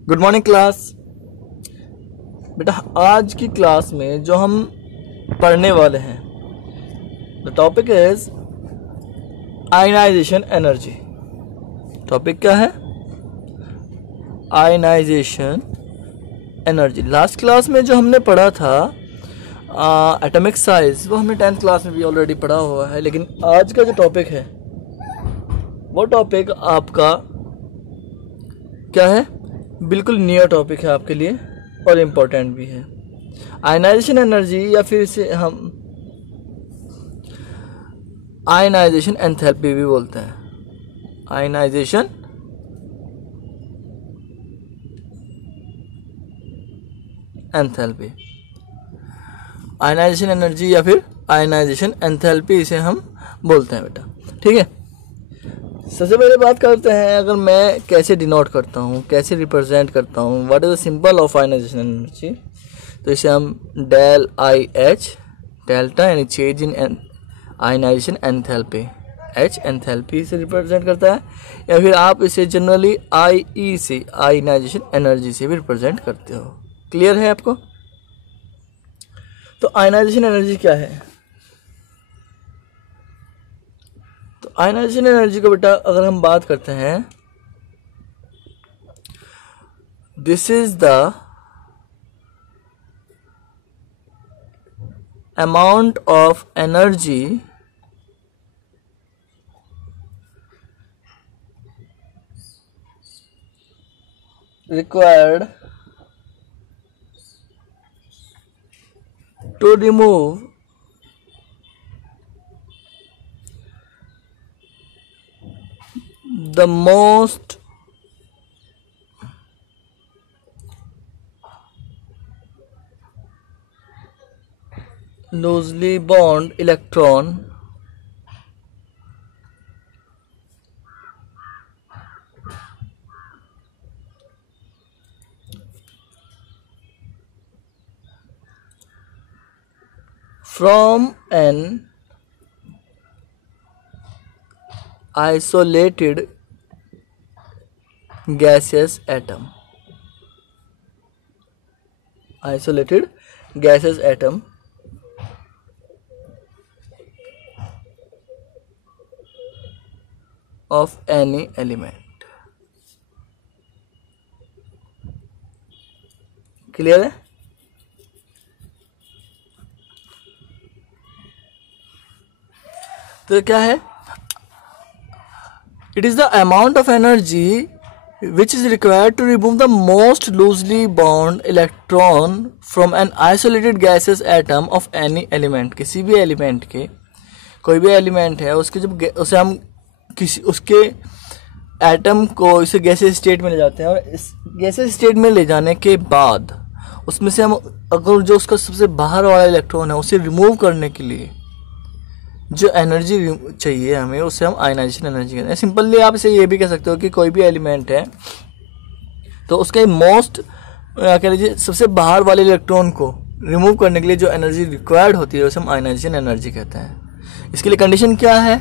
Good morning class. बेटा आज की क्लास में जो हम पढ़ने वाले हैं the topic is ionization energy. Topic क्या है? Ionization energy. लास्ट क्लास में जो हमने पढ़ा था एटॉमिक साइज, वो हमने 10th क्लास में भी ऑलरेडी पढ़ा हुआ है, लेकिन आज का जो टॉपिक है वो टॉपिक आपका क्या है? बिल्कुल न्यू टॉपिक है आपके लिए और इम्पोर्टेंट भी है। आयनाइजेशन एनर्जी या फिर इसे हम आयनाइजेशन एंथैल्पी भी बोलते हैं। आयनाइजेशन एंथैल्पी, आयनाइजेशन एनर्जी या फिर आयनाइजेशन एंथैल्पी इसे हम बोलते हैं बेटा। ठीक है, सबसे पहले बात करते हैं अगर मैं कैसे डिनोट करता हूँ, कैसे रिप्रेजेंट करता हूँ, what is the symbol of ionization energy. तो इसे हम डेल आई एच, डेल्टा यानी change in ionization enthalpy, H enthalpy से रिप्रेजेंट करता है, या फिर आप इसे जनरली आई ई से, आयनाइजेशन एनर्जी से भी रिप्रेजेंट करते हो। क्लियर है आपको? तो आयनाइजेशन एनर्जी क्या है? तो आयनाइजेशन एनर्जी को बेटा अगर हम बात करते हैं, this is the amount of energy required to remove the most loosely bound electron from an isolated gaseous atom, isolated gaseous atom of any element। Clear है? तो क्या है? It is the amount of energy which is required to remove the most loosely bound electron from an isolated gaseous atom of any element। किसी भी element के, कोई भी element है उसके जब उसे हम किसी उसके एटम को इसे गैसेस स्टेट में ले जाते हैं, और इस गैसेस स्टेट में ले जाने के बाद उसमें से हम अगर जो उसका सबसे बाहर वाला इलेक्ट्रॉन है उसे रिमूव करने के लिए जो एनर्जी चाहिए हमें, उसे हम आयनाइजेशन एनर्जी कहते हैं। सिंपली आप इसे ये भी कह सकते हो कि कोई भी एलिमेंट है तो उसके मोस्ट कह लीजिए सबसे बाहर वाले इलेक्ट्रॉन को रिमूव करने के लिए जो एनर्जी रिक्वायर्ड होती है उसे हम आयनाइजेशन एनर्जी कहते हैं। इसके लिए कंडीशन क्या है?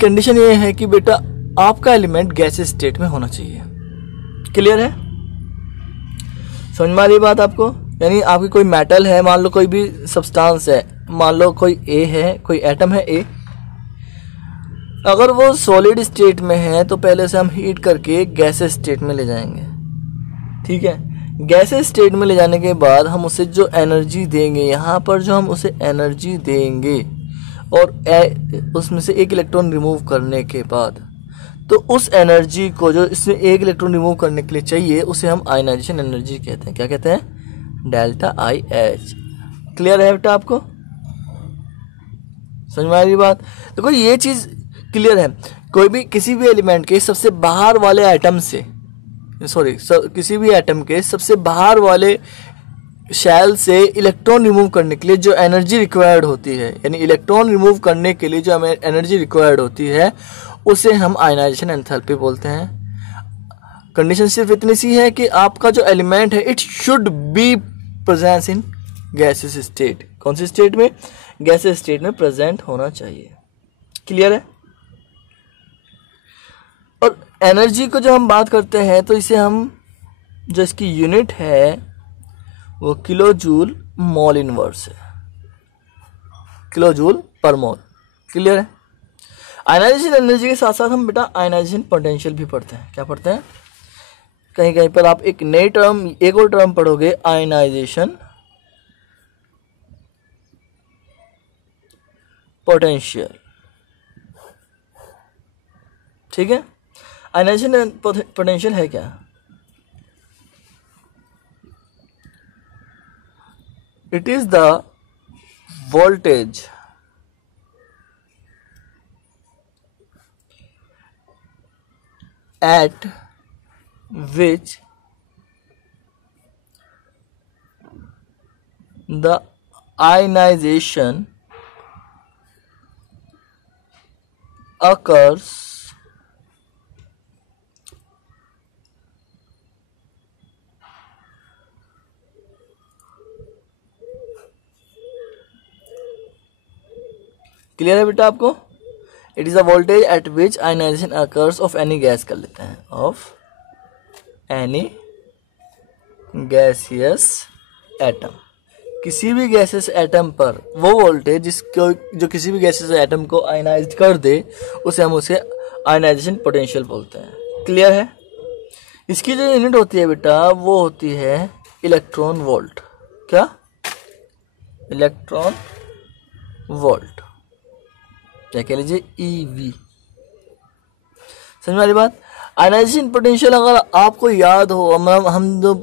कंडीशन ये है कि बेटा आपका एलिमेंट गैसेस स्टेट में होना चाहिए। क्लियर है? समझ में आ रही बात आपको? यानी आपकी कोई मेटल है, मान लो कोई भी सब्सटेंस है, मान लो कोई ए है, कोई एटम है ए, अगर वो सॉलिड स्टेट में है तो पहले से हम हीट करके गैसेस स्टेट में ले जाएंगे। ठीक है, गैसेस स्टेट में ले जाने के बाद हम उसे जो एनर्जी देंगे, यहाँ पर जो हम उसे एनर्जी देंगे और उसमें से एक इलेक्ट्रॉन रिमूव करने के बाद, तो उस एनर्जी को जो इसमें एक इलेक्ट्रॉन रिमूव करने के लिए चाहिए उसे हम आयनाइजेशन एनर्जी कहते हैं। क्या कहते हैं? Delta I H. क्लियर है बेटा आपको? समझ में आ रही बात? देखो ये चीज क्लियर है, कोई भी किसी भी एलिमेंट के सबसे बाहर वाले एटम से, किसी भी एटम के सबसे बाहर वाले शेल से इलेक्ट्रॉन रिमूव करने के लिए जो एनर्जी रिक्वायर्ड होती है, यानी इलेक्ट्रॉन रिमूव करने के लिए जो हमें एनर्जी रिक्वायर्ड होती है उसे हम आयनाइजेशन एंथैल्पी बोलते हैं। कंडीशन सिर्फ इतनी सी है कि आपका जो एलिमेंट है it should be presence in gases state. कौन सी स्टेट में? गैसेस स्टेट में प्रेजेंट होना चाहिए। क्लियर है? और एनर्जी को जो हम बात करते हैं तो इसे हम जो इसकी यूनिट है वो किलो जूल मोल इनवर्स है, किलो जूल पर मोल। क्लियर है? आयनाइजेशन एनर्जी के साथ साथ हम बेटा आयनाइजेशन पोटेंशियल भी पढ़ते हैं। क्या पढ़ते हैं? कहीं कहीं पर आप एक नई टर्म, एक और टर्म पढ़ोगे, आयनाइजेशन पोटेंशियल। ठीक है? आयनाइजेशन पोटेंशियल है क्या? It is the voltage at which the ionization occurs clear है बेटा आपको? It is the voltage at which ionization occurs of any gas, कर लेते हैं, ऑफ एनी गैसियस एटम। किसी भी गैसियस एटम पर वो वोल्टेज जिसको जो किसी भी गैसियस एटम को आयनाइज कर दे, उसे हम उसे आयनाइजेशन पोटेंशियल बोलते हैं। क्लियर है? इसकी जो यूनिट होती है बेटा वो होती है इलेक्ट्रॉन वोल्ट। क्या? इलेक्ट्रॉन वोल्ट, क्या कह लीजिए, EV। समझ में वाली बात? आयनाइजेशन पोटेंशियल अगर आपको याद हो, हम जो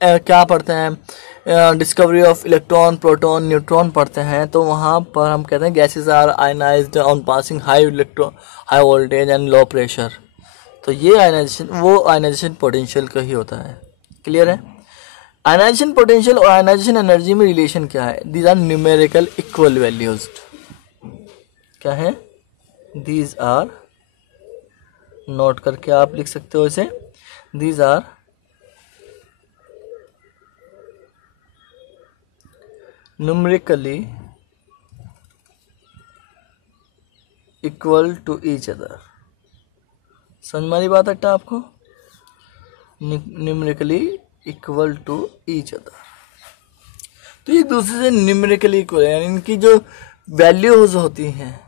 क्या पढ़ते हैं, discovery of electron, proton, neutron पढ़ते हैं, तो वहाँ पर हम कहते हैं gases are ionized on passing high voltage and low pressure. तो ये आयनाइजेशन, वो आयनाइजेशन पोटेंशियल का ही होता है। क्लियर है? आयनाइजेशन पोटेंशियल और आयनाइजेशन एनर्जी में रिलेशन क्या है? These are numerical equal values. क्या है? दीज आर, नोट करके आप लिख सकते हो इसे, these are numerically equal to each other. समझ में बात है आपको? Numerically equal to each other, तो एक दूसरे से न्यूमेरिकली इक्वल है, यानी इनकी जो वैल्यूज होती हैं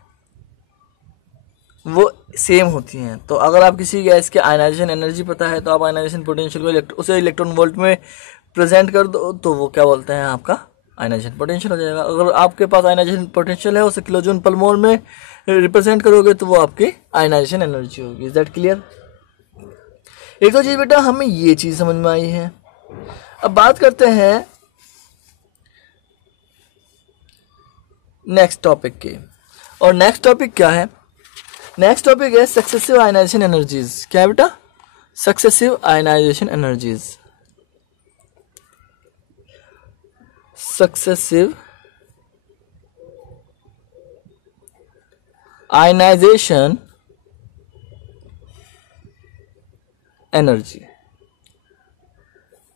वो सेम होती हैं। तो अगर आप किसी गैस के आयनाइजेशन एनर्जी पता है तो आप आयनाइजेशन पोटेंशियल को उसे इलेक्ट्रॉन वोल्ट में प्रेजेंट कर दो, तो वो क्या बोलते हैं, आपका आयनाइजेशन पोटेंशियल हो जाएगा। अगर आपके पास आयनाइजेशन पोटेंशियल है, उसे किलो जूल पर मोल में रिप्रेजेंट करोगे तो वो आपकी आयनाइजेशन एनर्जी होगी। Is that clear? एक तो चीज बेटा हमें ये चीज समझ में आई है। अब बात करते हैं नेक्स्ट टॉपिक की, और नेक्स्ट टॉपिक क्या है? नेक्स्ट टॉपिक है सक्सेसिव आयनाइजेशन एनर्जीज। क्या है बेटा? Successive ionization energies. Successive ionization energy.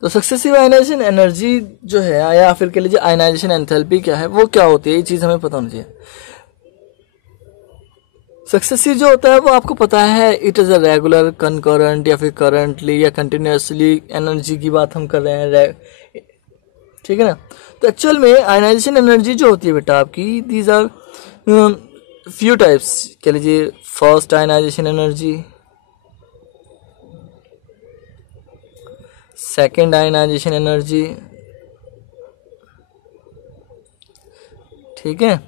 तो सक्सेसिव आयनाइजेशन एनर्जी जो है, या फिर कह लीजिए आयनाइजेशन एंथैल्पी क्या है, वो क्या होती है, ये चीज हमें पता होनी चाहिए। सक्सेसिव जो होता है वो आपको पता है, it is a regular, concurrent, या फिर करंटली या कंटिन्यूसली एनर्जी की बात हम कर रहे हैं। ठीक है ना? तो एक्चुअल में आयनाइजेशन एनर्जी जो होती है बेटा आपकी, दीज आर फ्यू टाइप्स। कह लीजिए first ionization energy, second ionization energy, ठीक है,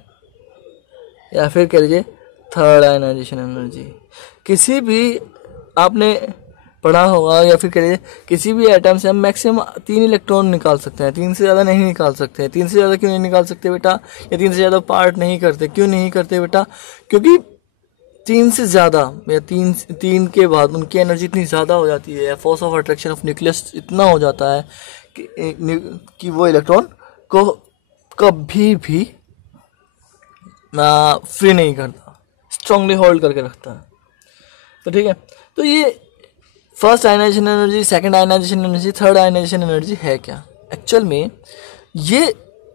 या फिर कह लीजिए थर्ड आयनाइजेशन एनर्जी। किसी भी आपने पढ़ा होगा, या फिर कह लीजिए किसी भी एटम से हम मैक्सिमम 3 इलेक्ट्रॉन निकाल सकते हैं, 3 से ज़्यादा नहीं निकाल सकते हैं। 3 से ज़्यादा क्यों नहीं निकाल सकते बेटा, या 3 से ज़्यादा पार्ट नहीं करते, क्यों नहीं करते बेटा? क्योंकि 3 से ज़्यादा या 3 के बाद उनकी एनर्जी इतनी ज़्यादा हो जाती है, force of attraction of nucleus इतना हो जाता है कि वो इलेक्ट्रॉन को कभी भी फ्री नहीं करता, स्ट्रांगली होल्ड करके रखता है। तो ठीक है, तो ये first ionization energy, second ionization energy, third ionization energy है क्या? एक्चुअल में ये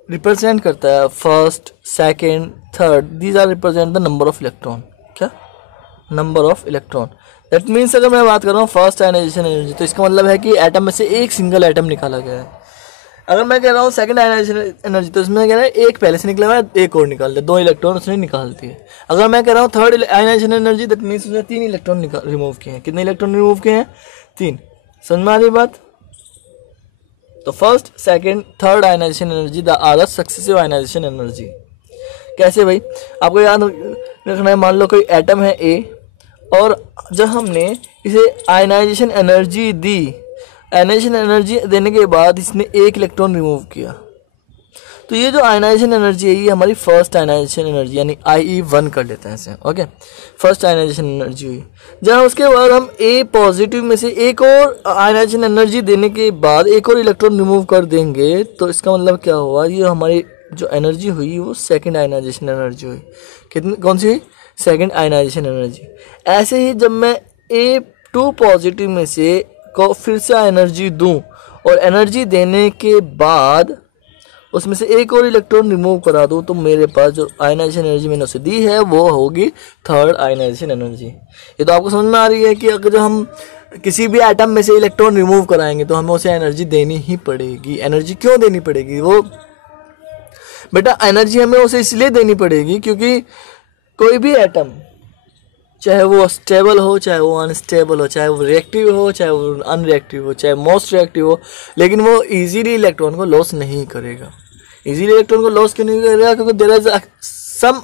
रिप्रेजेंट करता है first, second, third, these are represent the number of electron. क्या? Number of electron. That means अगर मैं बात कर रहा हूँ फर्स्ट आयनाइजेशन एनर्जी, तो इसका मतलब है कि एटम में से एक सिंगल एटम निकाला गया है। अगर मैं कह रहा हूँ सेकंड आयनाइजेशन एनर्जी, तो इसमें कह रहा है एक पहले से निकला हुआ है, एक और निकाल दिया, 2 इलेक्ट्रॉन उसने निकाल दिए। अगर मैं कह रहा हूँ third ionization energy, that means उसने 3 इलेक्ट्रॉन रिमूव किए हैं। कितने इलेक्ट्रॉन रिमूव किए हैं? 3। समझ में आ रही बात? तो first, second, third ionization energy the are successive ionization energy. कैसे भाई? आपको याद रखना है, मान लो कोई एटम है ए, और जब हमने इसे आयनाइजेशन एनर्जी दी, आयनाइजेशन एनर्जी देने के बाद इसने 1 इलेक्ट्रॉन रिमूव किया, तो ये जो आयनाइजेशन एनर्जी है ये हमारी फर्स्ट आयनाइजेशन एनर्जी यानी IE1 कर लेते हैं इसे। ओके, फर्स्ट आयनाइजेशन एनर्जी हुई। जहाँ उसके बाद हम A पॉजिटिव में से एक और आयनाइजेशन एनर्जी देने के बाद एक और इलेक्ट्रॉन रिमूव कर देंगे, तो इसका मतलब क्या हुआ? ये हमारी जो एनर्जी हुई वो सेकेंड आयनाइजेशन एनर्जी हुई। कितनी, कौन सी हुई? Second ionization energy. ऐसे ही जब मैं A2 पॉजिटिव में से को फिर से एनर्जी दूं, और एनर्जी देने के बाद उसमें से एक और इलेक्ट्रॉन रिमूव करा दूं, तो मेरे पास जो आयनाइजेशन एनर्जी मैंने उसे दी है वो होगी थर्ड आयनाइजेशन एनर्जी। ये तो आपको समझ में आ रही है कि अगर हम किसी भी एटम में से इलेक्ट्रॉन रिमूव कराएंगे तो हमें उसे एनर्जी देनी ही पड़ेगी। एनर्जी क्यों देनी पड़ेगी? वो बेटा एनर्जी हमें उसे इसलिए देनी पड़ेगी क्योंकि कोई भी एटम, चाहे वो स्टेबल हो, चाहे वो अनस्टेबल हो, चाहे वो रिएक्टिव हो, चाहे वो अनरिएक्टिव हो, चाहे मोस्ट रिएक्टिव हो, लेकिन वो इजीली इलेक्ट्रॉन को लॉस नहीं करेगा। इजीली इलेक्ट्रॉन को लॉस क्यों नहीं करेगा? क्योंकि देयर इज सम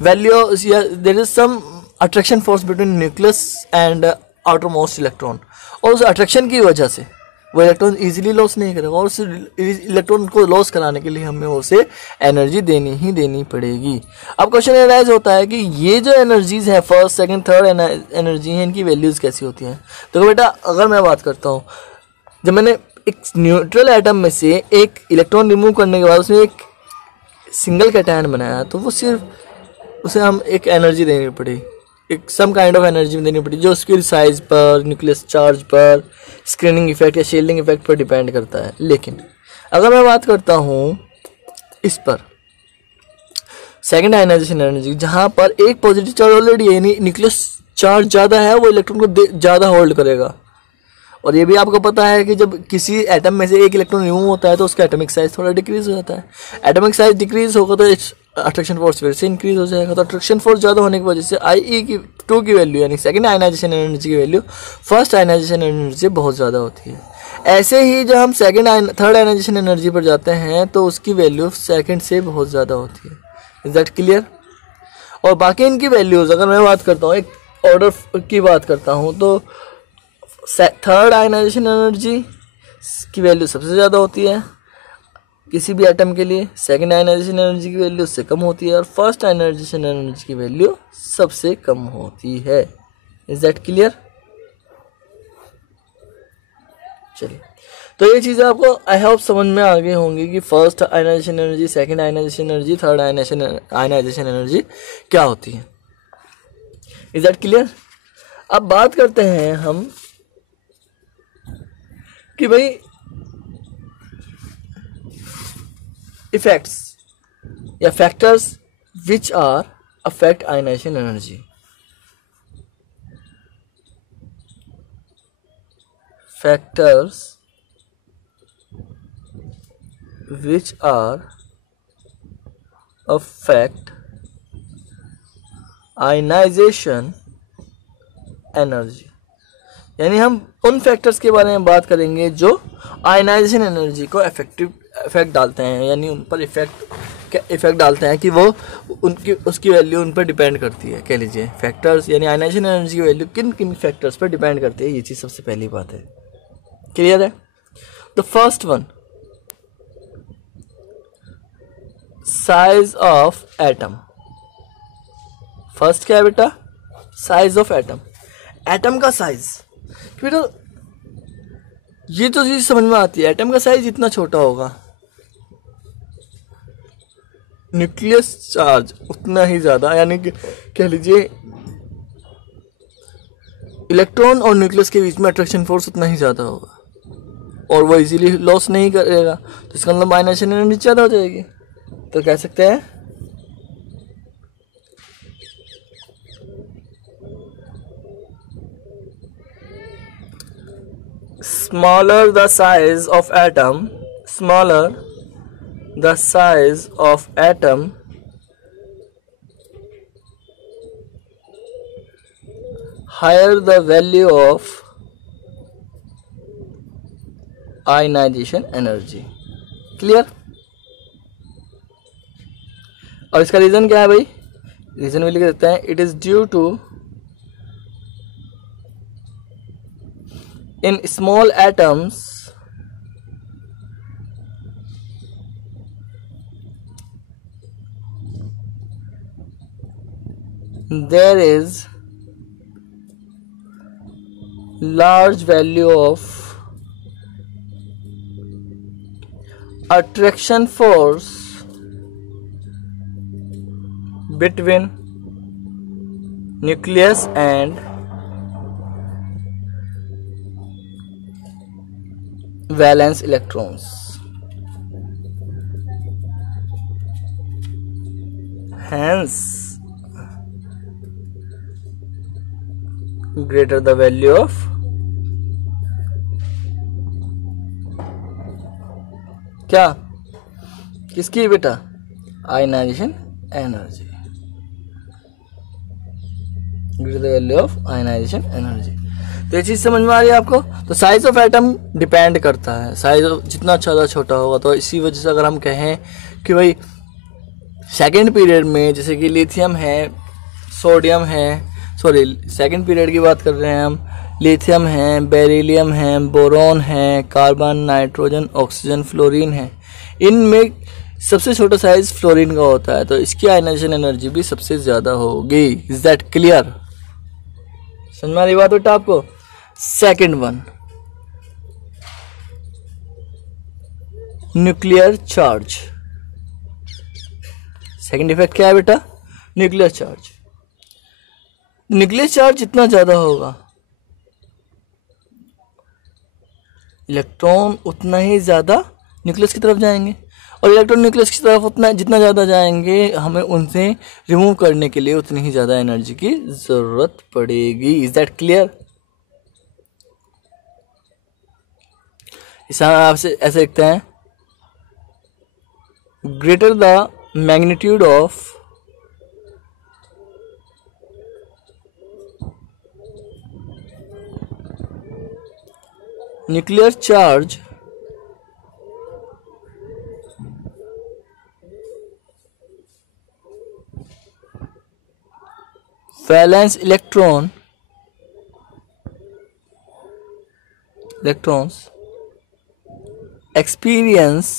वैल्यू या there is some attraction force between nucleus and outer most electron, और उस अट्रैक्शन की वजह से वो इलेक्ट्रॉन इजीली लॉस नहीं करेगा, और उस इलेक्ट्रॉन को लॉस कराने के लिए हमें उसे एनर्जी देनी ही देनी पड़ेगी। अब क्वेश्चन एराइज होता है कि ये जो एनर्जीज है फर्स्ट, सेकंड, थर्ड एनर्जी है, इनकी वैल्यूज कैसी होती हैं? तो बेटा अगर मैं बात करता हूँ, जब मैंने एक न्यूट्रल एटम में से एक इलेक्ट्रॉन रिमूव करने के बाद उसमें एक सिंगल कैटायन बनाया, तो वो सिर्फ उसे हम एक एनर्जी देनी पड़ेगी, एक सम काइंड ऑफ एनर्जी देनी पड़ी, जो उसकी साइज पर, न्यूक्लियस चार्ज पर, स्क्रीनिंग इफेक्ट या शील्डिंग इफेक्ट पर डिपेंड करता है। लेकिन अगर मैं बात करता हूँ इस पर, सेकंड आयनाइजेशन एनर्जी, जहाँ पर एक पॉजिटिव चार्ज ऑलरेडी है, यानी न्यूक्लियस चार्ज ज़्यादा है, वो इलेक्ट्रॉन को ज़्यादा होल्ड करेगा। और ये भी आपको पता है कि जब किसी एटम में से एक इलेक्ट्रॉन रिमूव होता है तो उसका एटॉमिक साइज थोड़ा डिक्रीज हो जाता है। एटॉमिक साइज डिक्रीज होगा तो अट्रैक्शन फोर्स फिर से इंक्रीज हो जाएगा। तो अट्रैक्शन फोर्स ज़्यादा होने की वजह से IE2 की वैल्यू यानी सेकंड आयनाइजेशन एनर्जी की वैल्यू फर्स्ट आयनाइजेशन एनर्जी से बहुत ज़्यादा होती है। ऐसे ही जब हम थर्ड आयनाइजेशन एनर्जी पर जाते हैं तो उसकी वैल्यू सेकंड से बहुत ज़्यादा होती है। Is that clear? और बाकी इनकी वैल्यूज़ अगर मैं बात करता हूँ, एक ऑर्डर की बात करता हूँ, तो थर्ड आयनाइजेशन एनर्जी की वैल्यू सबसे ज़्यादा होती है किसी भी एटम के लिए, सेकंड आयनाइजेशन एनर्जी की वैल्यू उससे कम होती है, और फर्स्ट आयनाइजेशन एनर्जी की वैल्यू सबसे कम होती है। Is that clear? चलिए, तो ये चीज़ें आपको आई होप समझ में आ गई होंगी कि first ionization energy, second ionization energy, third ionization energy क्या होती है। Is that clear? अब बात करते हैं हम कि भाई इफेक्ट्स या factors which are affect ionization energy. Factors which are affect ionization energy, यानी हम उन फैक्टर्स के बारे में बात करेंगे जो आयनाइजेशन एनर्जी को इफेक्ट डालते हैं, यानी उन पर इफेक्ट डालते हैं कि वो उसकी वैल्यू उन पर डिपेंड करती है। कह लीजिए फैक्टर्स यानी आयनाइजेशन एनर्जी की वैल्यू किन किन फैक्टर्स पर डिपेंड करती है, ये चीज़ सबसे पहली बात है। क्लियर है? The first one, size of atom. First क्या है बेटा? Size of atom. एटम का साइज बेटा ये तो चीज समझ में आती है, एटम का साइज इतना छोटा होगा, न्यूक्लियस चार्ज उतना ही ज्यादा, यानी कि कह लीजिए इलेक्ट्रॉन और न्यूक्लियस के बीच में अट्रैक्शन फोर्स उतना ही ज्यादा होगा और वो इजीली लॉस नहीं करेगा, तो इसका मतलब आयनाइजेशन एनर्जी ज्यादा हो जाएगी। तो कह सकते हैं smaller the size of atom, smaller the size of atom, higher the value of ionization energy. Clear? और इसका रीजन क्या है भाई? रीजन भी लिख देते हैं. It is due to in small atoms there is large value of attraction force between nucleus and valence electrons. Hence, greater the value of क्या किसकी बेटा? Ionization energy. Greater the value of ionization energy. तो ये चीज समझ में आ रही है आपको? तो साइज ऑफ एटम डिपेंड करता है, साइज जितना ज़्यादा छोटा होगा. तो इसी वजह से अगर हम कहें कि भाई सेकेंड पीरियड में जैसे कि लिथियम है, सोडियम है, सॉरी सेकेंड पीरियड की बात कर रहे हैं हम, लिथियम है, बेरिलियम है, बोरॉन है, कार्बन, नाइट्रोजन, ऑक्सीजन, फ्लोरीन है. इनमें सबसे छोटा साइज फ्लोरीन का होता है, तो इसकी आयनाइजेशन एनर्जी भी सबसे ज़्यादा होगी. Is that clear? समझ में आ रही बात बेटा आपको? Second one, nuclear charge. Second effect क्या है बेटा? Nuclear charge. न्यूक्लियर चार्ज जितना ज़्यादा होगा, इलेक्ट्रॉन उतना ही ज़्यादा न्यूक्लियस की तरफ जाएंगे, और इलेक्ट्रॉन न्यूक्लियस की तरफ उतना जितना ज़्यादा जाएंगे, हमें उनसे रिमूव करने के लिए उतनी ही ज़्यादा एनर्जी की ज़रूरत पड़ेगी. Is that clear? इस आपसे ऐसे लिखते हैं, greater the magnitude of nuclear charge valence electrons experience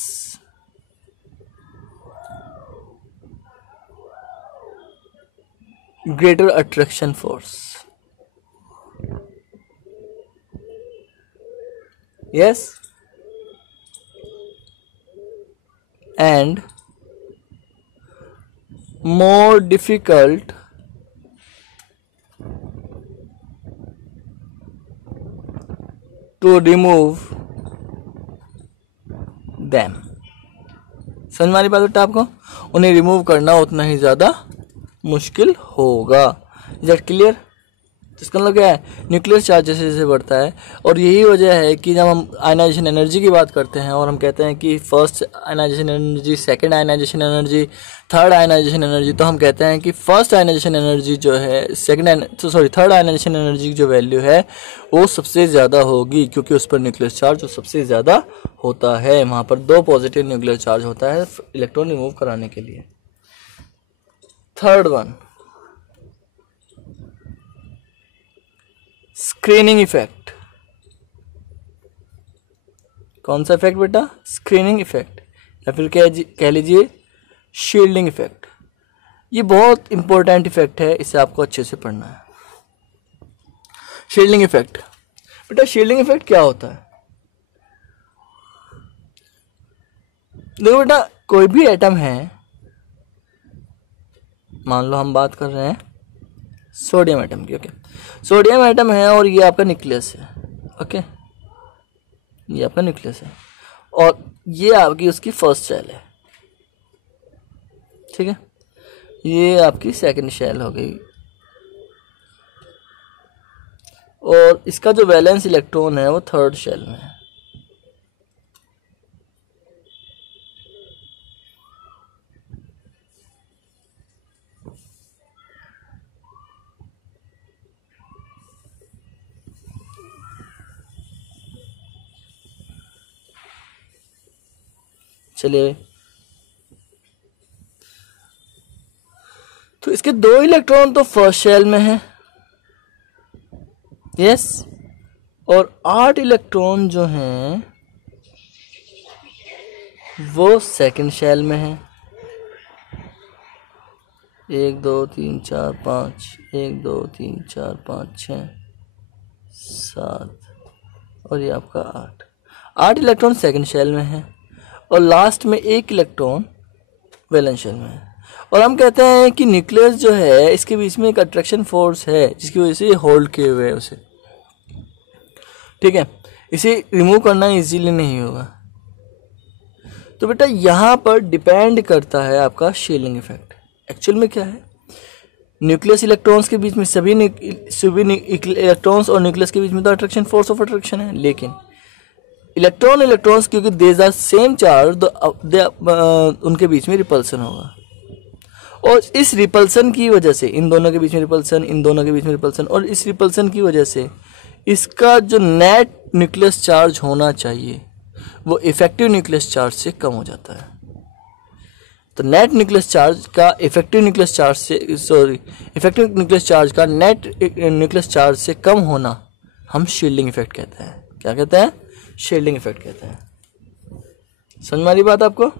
greater attraction force. Yes, and more difficult to remove them. समझ में आ रही बात बेटा आपको? उन्हें रिमूव करना उतना ही ज़्यादा मुश्किल होगा. Is that clear? तो इसका मतलब क्या है? न्यूक्लियर चार्ज जैसे जैसे बढ़ता है, और यही वजह है कि जब हम आयनाइजेशन एनर्जी की बात करते हैं और हम कहते हैं कि first ionization energy, second ionization energy, third ionization energy, तो हम कहते हैं कि फर्स्ट आयनाइजेशन एनर्जी जो है थर्ड आयनाइजेशन एनर्जी की जो वैल्यू है वो सबसे ज़्यादा होगी, क्योंकि उस पर न्यूक्लियर चार्ज जो सबसे ज़्यादा होता है. वहाँ पर 2 पॉजिटिव न्यूक्लियर चार्ज होता है इलेक्ट्रॉन रिमूव कराने के लिए. Third one, screening effect. कौन सा इफेक्ट बेटा? स्क्रीनिंग इफेक्ट, या फिर कह लीजिए शील्डिंग इफेक्ट. ये बहुत इंपॉर्टेंट इफेक्ट है, इसे आपको अच्छे से पढ़ना है. शील्डिंग इफेक्ट बेटा, शील्डिंग इफेक्ट क्या होता है? देखो बेटा, कोई भी एटम है, मान लो हम बात कर रहे हैं सोडियम एटम की. ओके, सोडियम एटम है और ये आपका न्यूक्लियस है. ओके, ये आपका न्यूक्लियस है और ये आपकी उसकी फर्स्ट शेल है. ठीक है, ये आपकी सेकंड शेल हो गई, और इसका जो वैलेंस इलेक्ट्रॉन है वो थर्ड शेल में है. चलिए, तो इसके 2 इलेक्ट्रॉन तो फर्स्ट शेल में है, यस, और 8 इलेक्ट्रॉन जो हैं वो सेकंड शेल में है। 1 2 3 4 5, 1 2 3 4 5 6 7 और ये आपका 8 इलेक्ट्रॉन सेकंड शेल में है और लास्ट में 1 इलेक्ट्रॉन वैलेंस शेल में है। और हम कहते हैं कि न्यूक्लियस जो है इसके बीच में एक अट्रैक्शन फोर्स है जिसकी वजह से ये होल्ड किए हुए है उसे, ठीक है। इसे रिमूव करना इजीली नहीं होगा। तो बेटा यहाँ पर डिपेंड करता है आपका शील्डिंग इफेक्ट। एक्चुअल में क्या है, न्यूक्लियस इलेक्ट्रॉन्स के बीच में सभी इलेक्ट्रॉन्स और न्यूक्लियस के बीच में तो अट्रैक्शन फोर्स ऑफ अट्रैक्शन है, लेकिन इलेक्ट्रॉन्स क्योंकि दे आर सेम चार्ज, उनके बीच में रिपल्सन होगा। और इस रिपल्सन की वजह से इन दोनों के बीच में रिपल्सन, इन दोनों के बीच में रिपल्सन, और इस रिपल्सन की वजह से इसका जो नेट न्यूक्लियस चार्ज होना चाहिए वो इफेक्टिव न्यूक्लियस चार्ज से कम हो जाता है। तो नेट न्यूक्लियस चार्ज का इफेक्टिव न्यूक्लियस चार्ज का नेट न्यूक्लियस चार्ज से कम होना हम शील्डिंग इफेक्ट कहते हैं। क्या कहते हैं? शील्डिंग इफेक्ट कहते हैं। समझ में आ रही बात आपको?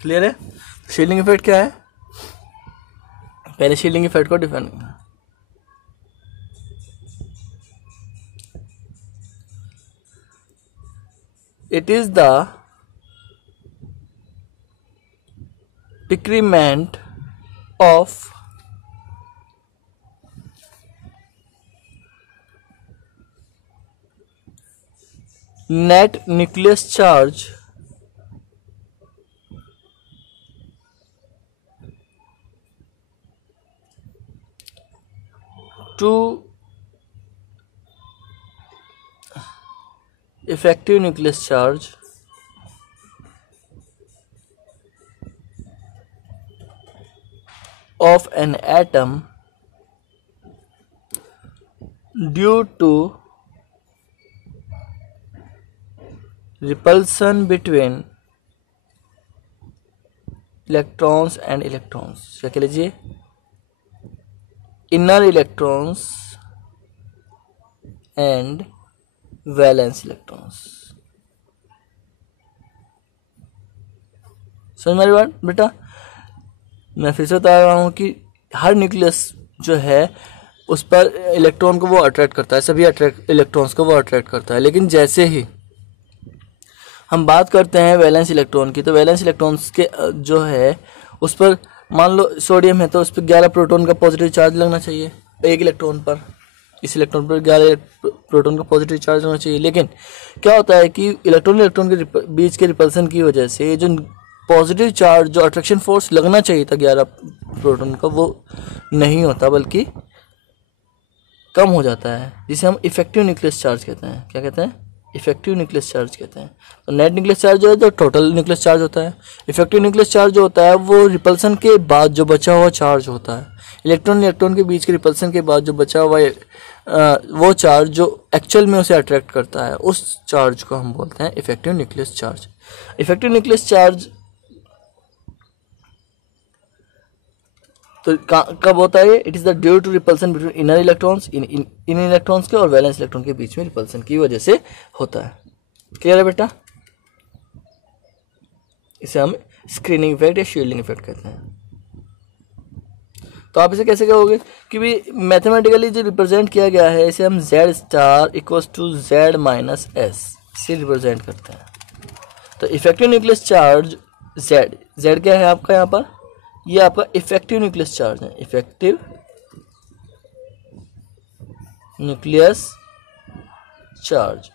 क्लियर है? शील्डिंग इफेक्ट क्या है? पहले शील्डिंग इफेक्ट को डिफाइन करना। It is the decrement of net nucleus charge to effective nucleus charge of an atom due to repulsion between electrons and electrons। क्या कह लीजिए? inner electrons and valence electrons। समझ में आ रही बात बेटा? मैं फिर से बता रहा हूं कि हर न्यूक्लियस जो है उस पर इलेक्ट्रॉन को वो अट्रैक्ट करता है, सभी इलेक्ट्रॉन्स को वो अट्रैक्ट करता है। लेकिन जैसे ही हम बात करते हैं वैलेंस इलेक्ट्रॉन की, तो वैलेंस इलेक्ट्रॉन्स के जो है उस पर मान लो सोडियम है तो उस पर 11 प्रोटॉन का पॉजिटिव चार्ज लगना चाहिए एक इलेक्ट्रॉन पर। इस इलेक्ट्रॉन पर 11 प्रोटॉन का पॉजिटिव चार्ज होना चाहिए। लेकिन क्या होता है कि इलेक्ट्रॉन के बीच के रिपल्सन की वजह से जो पॉजिटिव चार्ज, जो अट्रैक्शन फोर्स लगना चाहिए था 11 प्रोटॉन का, वो नहीं होता बल्कि कम हो जाता है, जिसे हम इफेक्टिव न्यूक्लियस चार्ज कहते हैं। क्या कहते हैं? इफेक्टिव न्यूक्लियस चार्ज कहते हैं। तो नेट न्यूक्लियस चार्ज जो है जो टोटल न्यूक्लियस चार्ज होता है। इफेक्टिव न्यूक्लियस चार्ज जो होता है वो रिपल्सन के बाद जो बचा हुआ चार्ज होता है। इलेक्ट्रॉन के बीच के रिपल्सन के बाद जो बचा हुआ वो चार्ज जो एक्चुअल में उसे अट्रैक्ट करता है, उस चार्ज को हम बोलते हैं effective nucleus charge. Effective nucleus charge तो कब होता है? It is the due to repulsion between inner electrons, इन इलेक्ट्रॉन्स के और वैलेंस इलेक्ट्रॉन के बीच में रिपल्सन की वजह से होता है। क्लियर है बेटा? इसे हम स्क्रीनिंग इफेक्ट या शील्डिंग इफेक्ट कहते हैं। तो आप इसे कैसे कहोगे कि भी मैथमेटिकली जो रिप्रेजेंट किया गया है इसे हम Z star equals to Z minus S से रिप्रेजेंट करते हैं। तो इफेक्टिव न्यूक्लियस चार्ज Z क्या है आपका यहाँ पर? ये आपका इफेक्टिव न्यूक्लियस चार्ज है। इफेक्टिव न्यूक्लियस चार्ज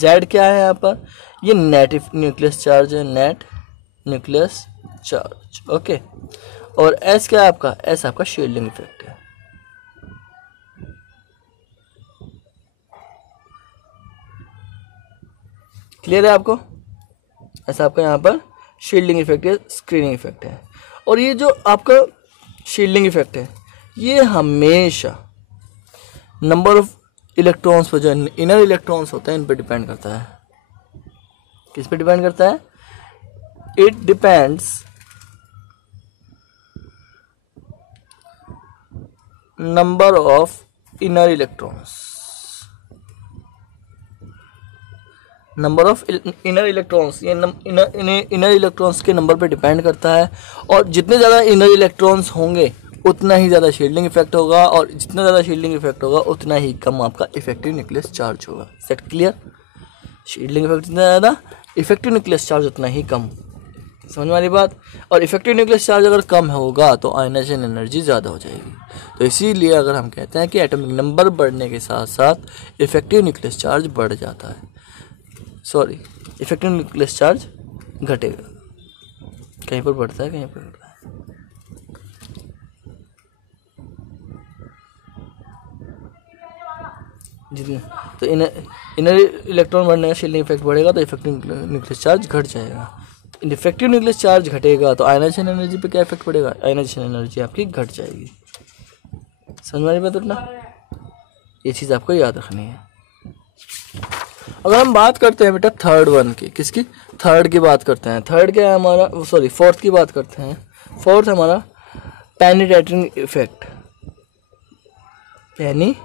Z क्या है यहाँ पर? ये नेट न्यूक्लियस चार्ज है, नेट न्यूक्लियस चार्ज। ओके, और S क्या है आपका? S आपका शील्डिंग इफेक्ट है। क्लियर है आपको? ऐसा आपका यहाँ पर शील्डिंग इफेक्ट या स्क्रीनिंग इफेक्ट है। और ये जो आपका शील्डिंग इफेक्ट है ये हमेशा नंबर ऑफ इलेक्ट्रॉन्स पर, जो इनर इलेक्ट्रॉन्स होते हैं, इन पर डिपेंड करता है। किस पे डिपेंड करता है? It depends number of inner electrons, number of inner electrons, ये इनर इलेक्ट्रॉन्स के नंबर पे डिपेंड करता है। और जितने ज़्यादा इनर इलेक्ट्रॉन्स होंगे उतना ही ज़्यादा शील्डिंग इफेक्ट होगा, और जितना ज़्यादा शील्डिंग इफेक्ट होगा उतना ही कम आपका इफेक्टिव न्यूक्लियस चार्ज होगा। Set clear? शील्डिंग इफेक्ट जितना ज़्यादा, इफेक्टिव न्यूक्लियस चार्ज उतना ही कम। समझ वाली बात? और इफेक्टिव न्यूक्लियस चार्ज अगर कम होगा तो आयनाइजेशन एनर्जी ज़्यादा हो जाएगी। तो इसीलिए अगर हम कहते हैं कि एटॉमिक नंबर बढ़ने के साथ साथ इफेक्टिव न्यूक्लियस चार्ज बढ़ जाता है, सॉरी, इफेक्टिव न्यूक्लियस चार्ज घटेगा। कहीं पर बढ़ता है, कहीं पर घटता है। जितने तो इनर इलेक्ट्रॉन बढ़ने का शील्डिंग इफेक्ट बढ़ेगा तो इफेक्टिव न्यूक्लियस चार्ज घट जाएगा। इफेक्टिव न्यूक्लियस चार्ज घटेगा तो आयनाइजेशन एनर्जी पे क्या इफेक्ट पड़ेगा? आयनाइजेशन एनर्जी आपकी घट जाएगी। समझ में आ रही बात उतना? ये चीज़ आपको याद रखनी है। अगर हम बात करते हैं बेटा थर्ड वन की, किसकी? थर्ड की बात करते हैं। थर्ड क्या है हमारा? सॉरी, फोर्थ की बात करते हैं। फोर्थ हमारा penetrating effect, penetration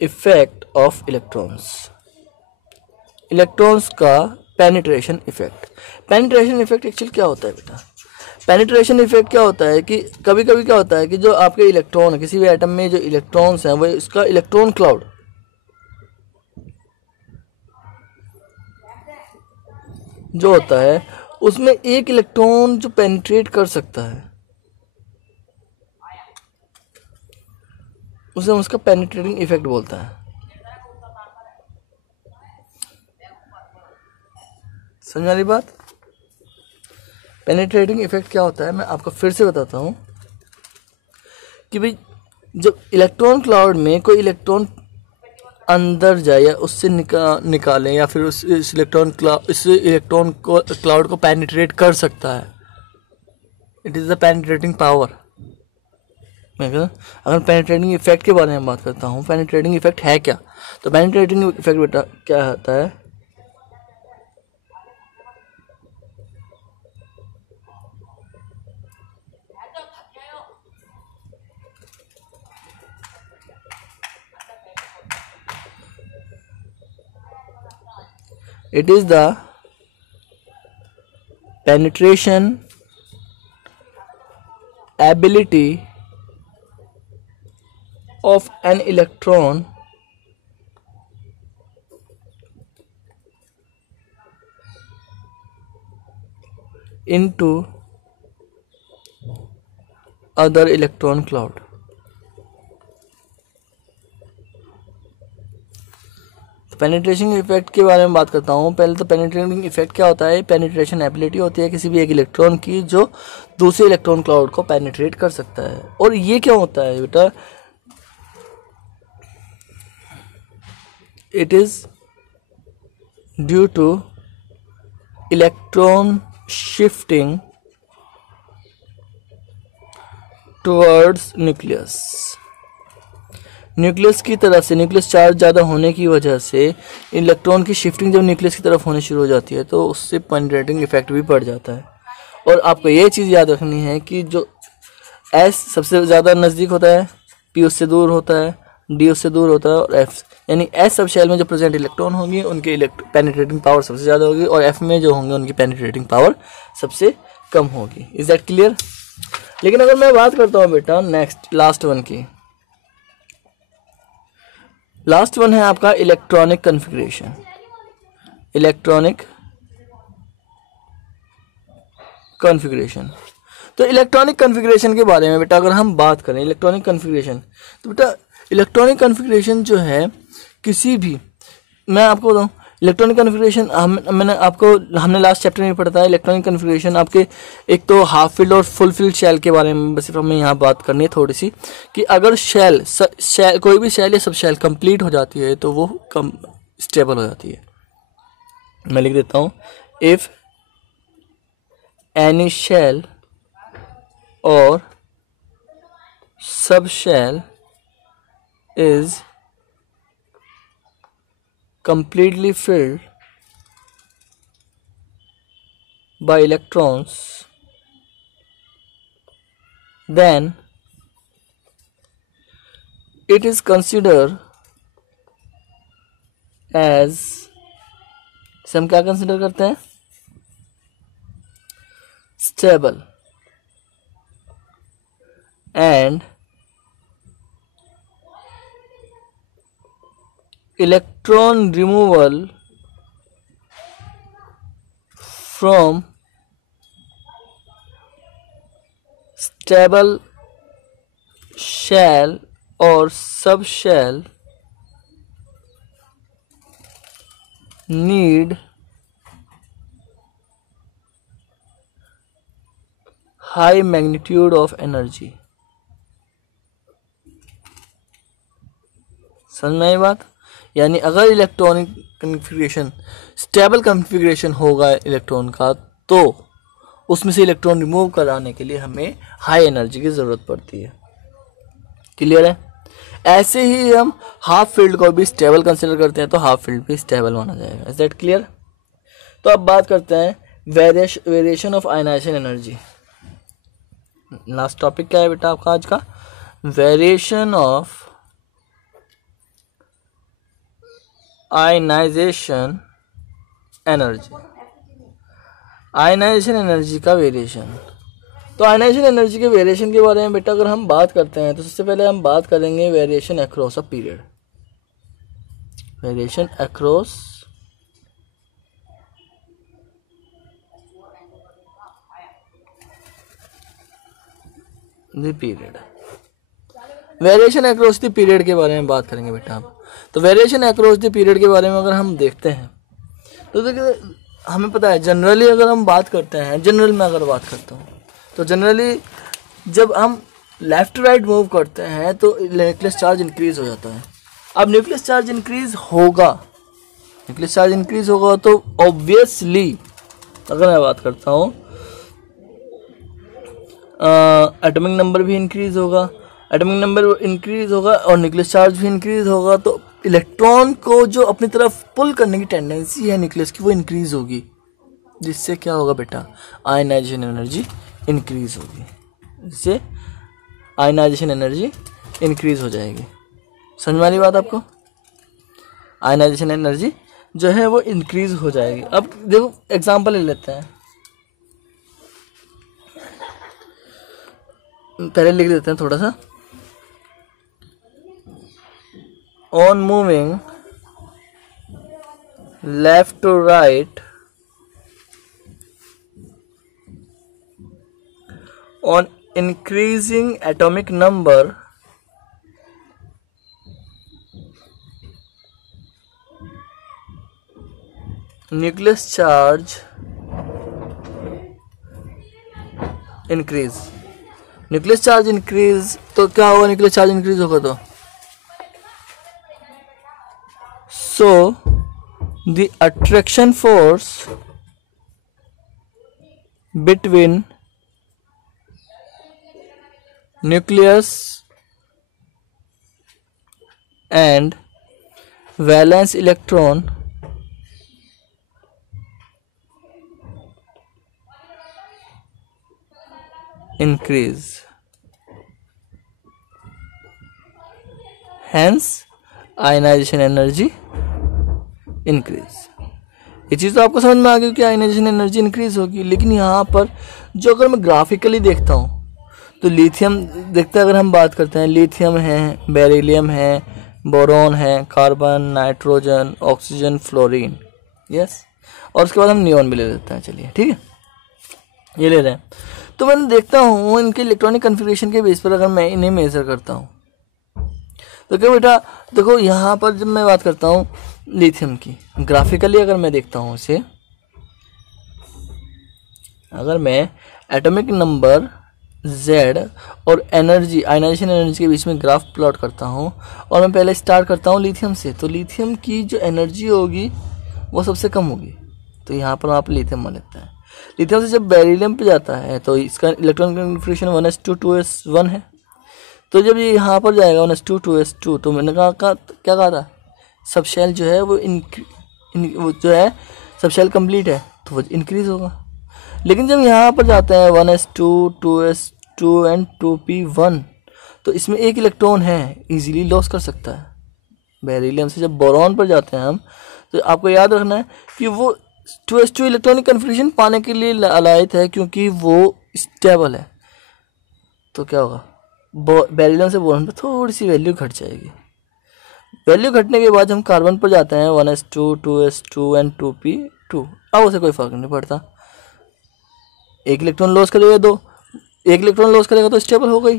effect of electrons, electrons का penetration effect. Penetration effect actually क्या होता है बेटा? पेनिट्रेशन इफेक्ट क्या होता है कि कभी कभी क्या होता है कि जो आपके इलेक्ट्रॉन है, किसी भी एटम में जो इलेक्ट्रॉन्स हैं, वो इसका इलेक्ट्रॉन क्लाउड जो होता है उसमें एक इलेक्ट्रॉन जो पेनिट्रेट कर सकता है उसे हम उसका पेनिट्रेटिंग इफेक्ट बोलता है। समझ आ रही बात? पेनिट्रेटिंग इफेक्ट क्या होता है मैं आपको फिर से बताता हूँ कि भाई जब इलेक्ट्रॉन क्लाउड में कोई इलेक्ट्रॉन अंदर जाए या उससे निकालें या फिर इस इलेक्ट्रॉन क्लाउड को पेनिट्रेट कर सकता है, it is the penetrating power. मैं अगर पेनिट्रेटिंग इफेक्ट के बारे में बात करता हूँ, पेनिट्रेटिंग इफेक्ट है क्या? तो पेनिट्रेटिंग इफेक्ट बेटा क्या होता है? It is the penetration ability of an electron into other electron cloud। Penetration effect के बारे में बात करता हूँ। पहले तो पेनिट्रेटिंग इफेक्ट क्या होता है? पेनिट्रेशन एबिलिटी होती है किसी भी एक इलेक्ट्रॉन की जो दूसरे इलेक्ट्रॉन क्लाउड को पेनिट्रेट कर सकता है। और ये क्या होता है बेटा? It is due two electron shifting towards nucleus. Nucleus की तरफ से, न्यूक्लियस चार्ज ज़्यादा होने की वजह से इलेक्ट्रॉन की शिफ्टिंग जब न्यूक्लियस की तरफ होनी शुरू हो जाती है तो उससे पेनिट्रेटिंग इफेक्ट भी बढ़ जाता है। और आपको ये चीज़ याद रखनी है कि जो एस सबसे ज़्यादा नज़दीक होता है, पी उससे दूर होता है, डी उससे दूर होता है, और एफ यानी एस सब शेल में जो प्रेजेंट इलेक्ट्रॉन होंगी उनकी पेनिट्रेटिंग पावर सबसे ज़्यादा होगी, और एफ में जो होंगे उनकी पेनिट्रेटिंग पावर सबसे कम होगी। Is that clear? लेकिन अगर मैं बात करता हूँ बेटा नेक्स्ट लास्ट वन की, लास्ट वन है आपका इलेक्ट्रॉनिक कॉन्फ़िगरेशन। इलेक्ट्रॉनिक कॉन्फ़िगरेशन, तो इलेक्ट्रॉनिक कॉन्फ़िगरेशन के बारे में बेटा अगर हम बात करें इलेक्ट्रॉनिक कॉन्फ़िगरेशन, तो बेटा इलेक्ट्रॉनिक कॉन्फ़िगरेशन जो है किसी भी, मैं आपको बताऊँ इलेक्ट्रॉनिक कॉन्फ़िगरेशन हमने लास्ट चैप्टर में पढ़ा था। इलेक्ट्रॉनिक कॉन्फ़िगरेशन आपके एक तो हाफ फील्ड और फुल फील्ड शेल के बारे में बस हमें यहाँ बात करनी है थोड़ी सी, कि अगर शेल कोई भी शेल या सब शेल कंप्लीट हो जाती है तो वो कम स्टेबल हो जाती है। मैं लिख देता हूँ if any shell or subshell is completely filled by electrons, then it is considered as, इसे हम क्या कंसिडर करते हैं? Stable and electron removal from stable shell or subshell need high magnitude of energy. समझ में आई बात? यानी अगर इलेक्ट्रॉनिक कन्फिग्रेशन स्टेबल कन्फिग्रेशन होगा इलेक्ट्रॉन का, तो उसमें से इलेक्ट्रॉन रिमूव कराने के लिए हमें हाई एनर्जी की ज़रूरत पड़ती है। क्लियर है? ऐसे ही हम हाफ फील्ड को भी स्टेबल कंसिडर करते हैं, तो हाफ फील्ड भी स्टेबल माना जाएगा। Is that clear? तो अब बात करते हैं variation of ionization energy. Last topic क्या है बेटा आपका आज का? Variation of ionization energy. Ionization energy का वेरिएशन। तो आयनाइजेशन एनर्जी के वेरिएशन के बारे में बेटा अगर हम बात करते हैं तो सबसे पहले हम बात करेंगे variation across a period. Variation across the period. Variation across the period के बारे में बात करेंगे बेटा आप। तो वेरिएशन अक्रॉस द पीरियड के बारे में अगर हम देखते हैं तो देखिए हमें पता है जनरली अगर हम बात करते हैं, जनरल में अगर बात करता हूँ तो जनरली जब हम लेफ्ट राइट मूव करते हैं तो न्यूक्लियस चार्ज इंक्रीज हो जाता है। अब न्यूक्लियस चार्ज इंक्रीज होगा तो ऑब्वियसली अगर मैं बात करता हूँ एटॉमिक नंबर भी इंक्रीज होगा, और न्यूक्लियस चार्ज भी इंक्रीज होगा, तो इलेक्ट्रॉन को जो अपनी तरफ पुल करने की टेंडेंसी है न्यूक्लियस की वो इंक्रीज होगी, जिससे क्या होगा बेटा? आयनाइजेशन एनर्जी इंक्रीज होगी, जिससे आयनाइजेशन एनर्जी इंक्रीज हो जाएगी। समझ वाली बात आपको? आयनाइजेशन एनर्जी जो है वो इंक्रीज हो जाएगी। अब देखो एग्जांपल ले लेते हैं, पहले लिख देते हैं थोड़ा सा। On moving left to right on increasing atomic number, nucleus charge increase। Nucleus charge increase तो क्या होगा? न्यूक्लियस चार्ज इंक्रीज होगा तो so the attraction force between nucleus and valence electron increase, hence ionization energy increase. ये चीज़ तो आपको समझ में आ गई कि आयनाइजेशन एनर्जी इंक्रीज होगी। लेकिन यहाँ पर जो अगर मैं ग्राफिकली देखता हूँ तो लिथियम देखते हैं, अगर हम बात करते हैं लिथियम है, बेरिलियम है, बोरॉन है, carbon, nitrogen, oxygen, fluorine, yes, और उसके बाद हम नियॉन भी ले लेते हैं। चलिए ठीक है, ये ले रहे हैं। तो मैं देखता हूँ इनके इलेक्ट्रॉनिक कन्फिग्रेशन के बेस पर अगर मैं इन्हें मेजर करता हूँ तो क्या बेटा देखो यहाँ पर जब मैं बात करता हूँ लिथियम की, ग्राफिकली अगर मैं देखता हूँ इसे, अगर मैं एटॉमिक नंबर Z और एनर्जी आयनाइजेशन एनर्जी के बीच में ग्राफ प्लॉट करता हूँ और मैं पहले स्टार्ट करता हूँ लिथियम से, तो लिथियम की जो एनर्जी होगी वो सबसे कम होगी। तो यहाँ पर आप लिथियम मान लेते हैं। लिथियम से जब बेरिलियम पे जाता है तो इसका इलेक्ट्रॉन कन्फिग्रेशन 1s2 2s1 है। तो जब ये यहाँ पर जाएगा 1s2 2s2, तो मैंने क्या कहा था, सब शेल जो है वो वो जो है सब शेल कंप्लीट है तो वो इंक्रीज होगा। लेकिन जब यहाँ पर जाते हैं 1s2 2s2 एंड 2p1, तो इसमें एक इलेक्ट्रॉन है, इजीली लॉस कर सकता है। बेरिलियम से जब बोरॉन पर जाते हैं हम, तो आपको याद रखना है कि वो 2s2 इलेक्ट्रॉनिक कन्फिग्रेशन पाने के लिए लायक है क्योंकि वो स्टेबल है। तो क्या होगा, बेरिलियम से बोरॉन पर थोड़ी सी वैल्यू घट जाएगी। वैल्यू घटने के बाद हम कार्बन पर जाते हैं 1s2 2s2 एंड 2p2। अब उसे कोई फर्क नहीं पड़ता, एक इलेक्ट्रॉन लॉस करेगा एक इलेक्ट्रॉन लॉस करेगा तो स्टेबल होगा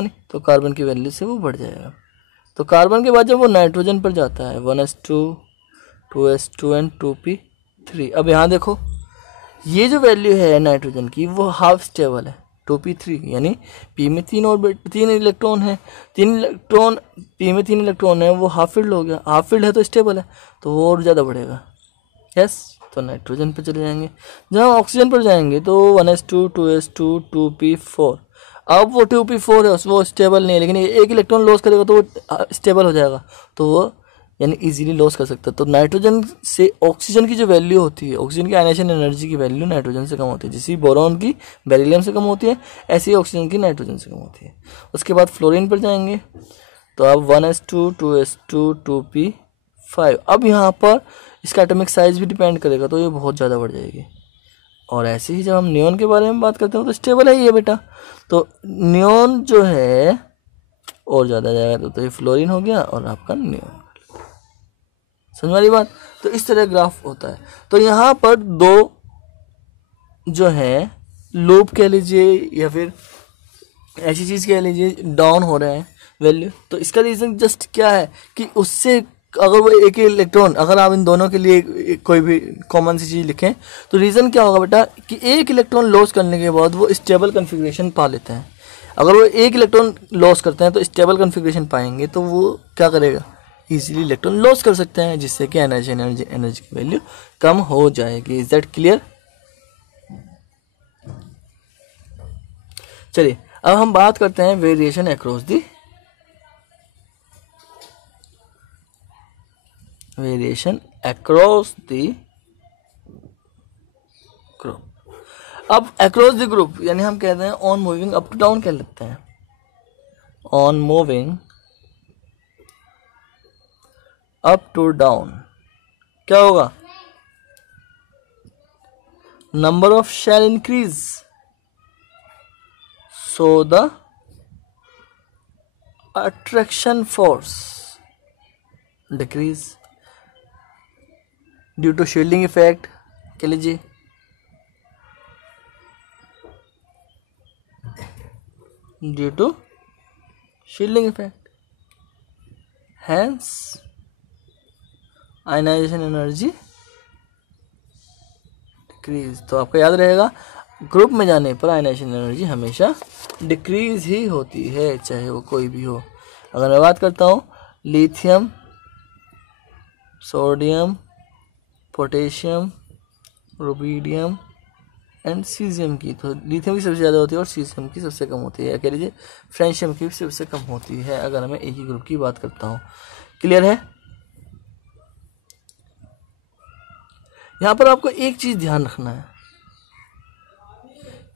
नहीं, तो कार्बन की वैल्यू से वो बढ़ जाएगा। तो कार्बन के बाद जब वो नाइट्रोजन पर जाता है 1s2 2s2 एंड 2p3। अब यहाँ देखो ये जो वैल्यू है नाइट्रोजन की वो हाफ स्टेबल है 2p3, यानी p में 3 इलेक्ट्रॉन है, 3 इलेक्ट्रॉन p में 3 इलेक्ट्रॉन है, वो हाफ फील्ड हो गया। हाफ फील्ड है तो स्टेबल है, तो वो और ज़्यादा बढ़ेगा। यस, तो नाइट्रोजन पर चले जाएंगे। जहाँ ऑक्सीजन पर जाएंगे तो 1s2 2s2 2p4। अब वो 2p4 है, वो स्टेबल नहीं है, लेकिन एक इलेक्ट्रॉन लॉस करेगा तो वो स्टेबल हो जाएगा, तो वो यानी इजीली लॉस कर सकता है। तो नाइट्रोजन से ऑक्सीजन की जो वैल्यू होती है, ऑक्सीजन की आयनाइजेशन एनर्जी की वैल्यू नाइट्रोजन से कम होती है। जैसे बोरॉन की बेरिलियम से कम होती है, ऐसे ही ऑक्सीजन की नाइट्रोजन से कम होती है। उसके बाद फ्लोरीन पर जाएंगे तो अब 1s2 2s2 2p5। अब यहाँ पर इसका एटॉमिक साइज भी डिपेंड करेगा, तो ये बहुत ज़्यादा बढ़ जाएगी। और ऐसे ही जब हम नियॉन के बारे में बात करते हैं तो स्टेबल है ये बेटा, तो नियॉन जो है और ज़्यादा जाएगा, तो ये फ्लोरीन हो गया और आपका नियॉन। समझ वाली बात। तो इस तरह ग्राफ होता है। तो यहाँ पर दो जो है लूप कह लीजिए या फिर ऐसी चीज़ कह लीजिए डाउन हो रहे हैं वैल्यू। तो इसका रीज़न जस्ट क्या है कि उससे अगर वो एक ही इलेक्ट्रॉन, अगर आप इन दोनों के लिए कोई भी कॉमन सी चीज़ लिखें तो रीज़न क्या होगा बेटा कि एक इलेक्ट्रॉन लॉस करने के बाद वो स्टेबल कन्फिग्रेशन पा लेते हैं। अगर वो एक इलेक्ट्रॉन लॉस करते हैं तो स्टेबल कन्फिग्रेशन पाएंगे, तो वो क्या करेगा, इजीली इलेक्ट्रॉन लॉस कर सकते हैं, जिससे कि एनर्जी की वैल्यू कम हो जाएगी। Is that clear? चलिए अब हम बात करते हैं वेरिएशन अक्रॉस दी ग्रुप। अब अक्रॉस द ग्रुप यानी हम कहते हैं on moving up to down कह लेते हैं। On moving up to down क्या होगा, number of shell increase, so the attraction force decrease due to shielding effect कह लीजिए, due to shielding effect, hence ionization energy decrease. तो आपको याद रहेगा ग्रुप में जाने पर आयनाइजेशन एनर्जी हमेशा डिक्रीज ही होती है, चाहे वो कोई भी हो। अगर मैं बात करता हूँ lithium, sodium, potassium, rubidium and caesium की, तो लिथियम की सबसे ज़्यादा होती है और सीजियम की सबसे कम होती है, या कह लीजिए फ्रेंशियम की सबसे कम होती है अगर मैं एक ही ग्रुप की बात करता हूँ। क्लियर है? यहाँ पर आपको एक चीज़ ध्यान रखना है,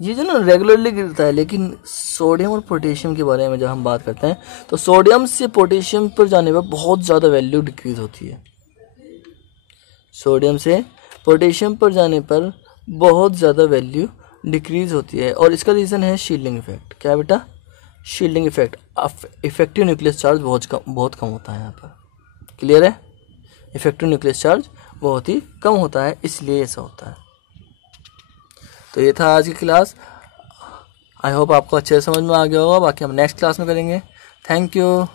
ये जो ना रेगुलरली गिरता है, लेकिन सोडियम और पोटेशियम के बारे में जब हम बात करते हैं तो सोडियम से पोटेशियम पर जाने पर बहुत ज़्यादा वैल्यू डिक्रीज होती है। सोडियम से पोटेशियम पर जाने पर बहुत ज़्यादा वैल्यू डिक्रीज होती है, और इसका रीज़न है शील्डिंग इफेक्ट। क्या बेटा? Shielding effect. Effective nucleus charge बहुत कम होता है यहाँ पर। क्लियर है? इफेक्टिव न्यूक्लियस चार्ज बहुत ही कम होता है, इसलिए ऐसा होता है। तो ये था आज की क्लास। आई होप आपको अच्छे से समझ में आ गया होगा। बाकी हम नेक्स्ट क्लास में करेंगे। Thank you.